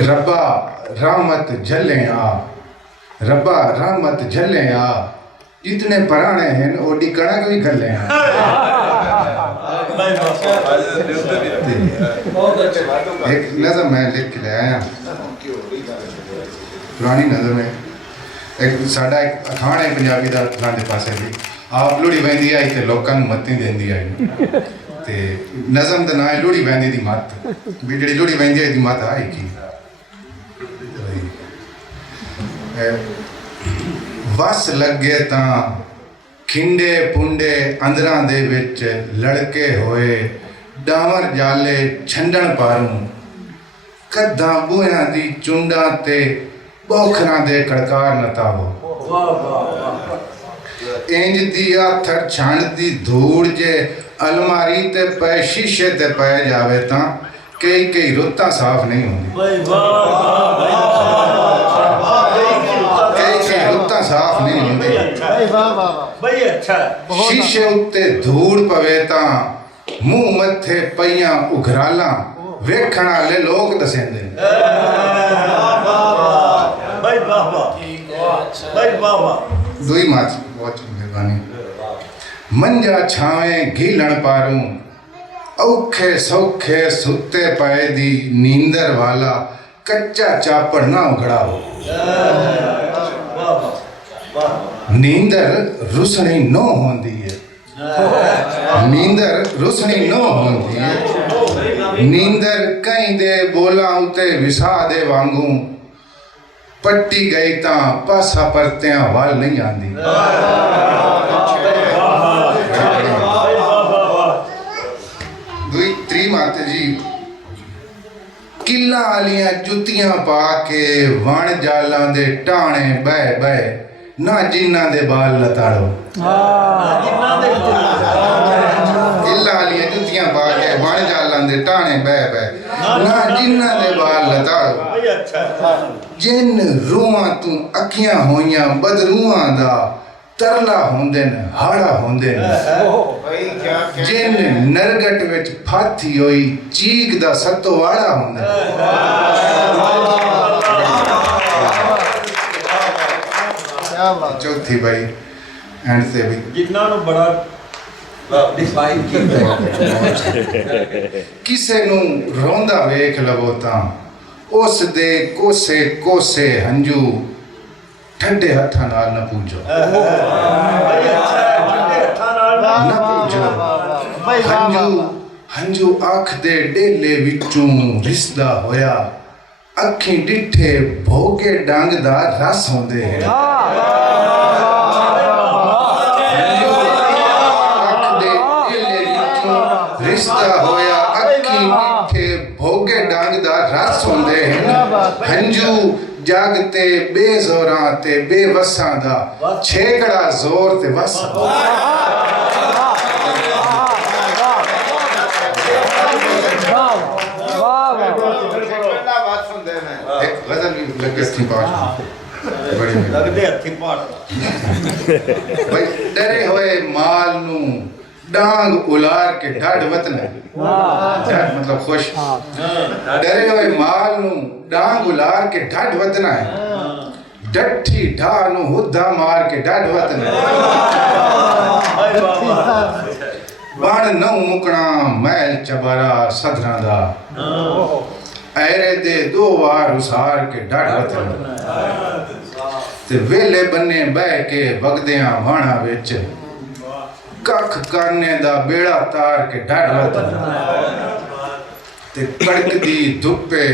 रब्बा रहमत झले आ, रब्बा रहमत झले आ, जितने पुराने हैं ओडी कणक भी गले हैं। एक नज़म मैं लिख के ले आया, पुरानी नज़म है। एक साडा एक अखाण है पंजाबी दा फलाने पासे भी, आप लोहड़ी वहंदी आई ते लोकां नूं मत्ती देंदी आई। ते नज़म दा नाम है लोहड़ी वहंदी दी मत, भी जिहड़ी लोहड़ी वहंदी आई दी मत आई की वस लगे तां खिंडे पुंडे अंदरां दे विच लड़के होए, डावर जाले छंडण पारूं, कद्दां बूहियां दी चुंडां ते बोखरां दे कड़कार नतावो। इंज दी आथर छण दी धूड़ जे अलमारी ते पै शीशे ते पै जावे तां कई कई रुत्तां साफ नहीं होंदी, साफ नहीं होंदी। शीशे उत्ते धूड़ पवे तां मुंह मथे पईयां उघरालां वेखण वाले लोग दसेंदे। दुई माच बहुत मेहरबानी। मंजा छावे घीलण पारूं, औखे सौखे सुते पए दी नींदर वाला कच्चा चापड़ ना उघड़ाओ। नींदर रुसनी नो होंदी है, नींदर रुसनी नो होंदी है। नींदर कहीं दे बोला उते विसा दे वांगू, पट्टी गई तां पासा परत्यां वाल नहीं आंदी। दुई त्री माते जी। किला आलियां जुतियां पा के वण जालां दे टाणे बह बह, ना जिन्ना दे बाल लताड़ो। किला आलियां जुतियां पा के वण जालां दे टाणे बह बह, ना जिन्ना दे बाल लताड़ो। जिन रूहां तू अखियां होइयां बदरूहां दा, तरला होंदे न हाड़ा होंदे न। जिन नरगट विच फाथी होई चीक दा सत्तो वाड़ा होंदा। चौथी भाई एंड से भी जितना नु बड़ा डिफाइन कीता किसे नू रोंदा वेख लवो तां उस दे कोसे कोसे हंजू ठंडे हत्थां नाल न पूजो। न पूजो हंजू हंजू आँख दे डेले विचों रिसदा होया, अखीं डिठे भोगे डंग दा रस होंदे हैं। आँख दे डेले विचों रिसदा होया, अखीं डिठे भोगे डंग दा रस होंदे हैं। हंजू जागते बेजोरां ते बेवसां दा छेकड़ा जोर ते वस। एक गजल भी लगे थी पाठ बड़ी लगदे हत्थी पाठ भाई। डरे हुए माल नू डांग उलार के ढाड वतन है, मतलब खुश। डरे हुए माल नू डांग उलार के ढाड वतन है, डठी ढा नू हुद्दा मार के ढाड वतन है। बण नौ मुकना मैल चबारा सधरां दा, ऐरे दे दो वार उसार के ढाड वतन। ते वेले बन्ने बह के वगदियां वाणा विच, कख करने दा बेड़ा तार के ढाड वतन। ते कड़कदी धुप्पे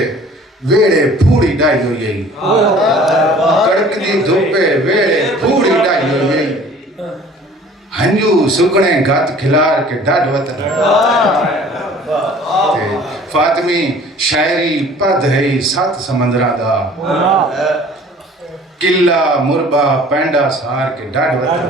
वेड़े फूड़ी डाई होई, कड़कदी धुप्पे वेड़े फूड़ी डाई होई। हंजू सुकने गत खिलार के ढाड वतन। फातिमी शायरी पद है सत समंदरा दा, किला मुरबा पैंडा सार के ढाड वतन।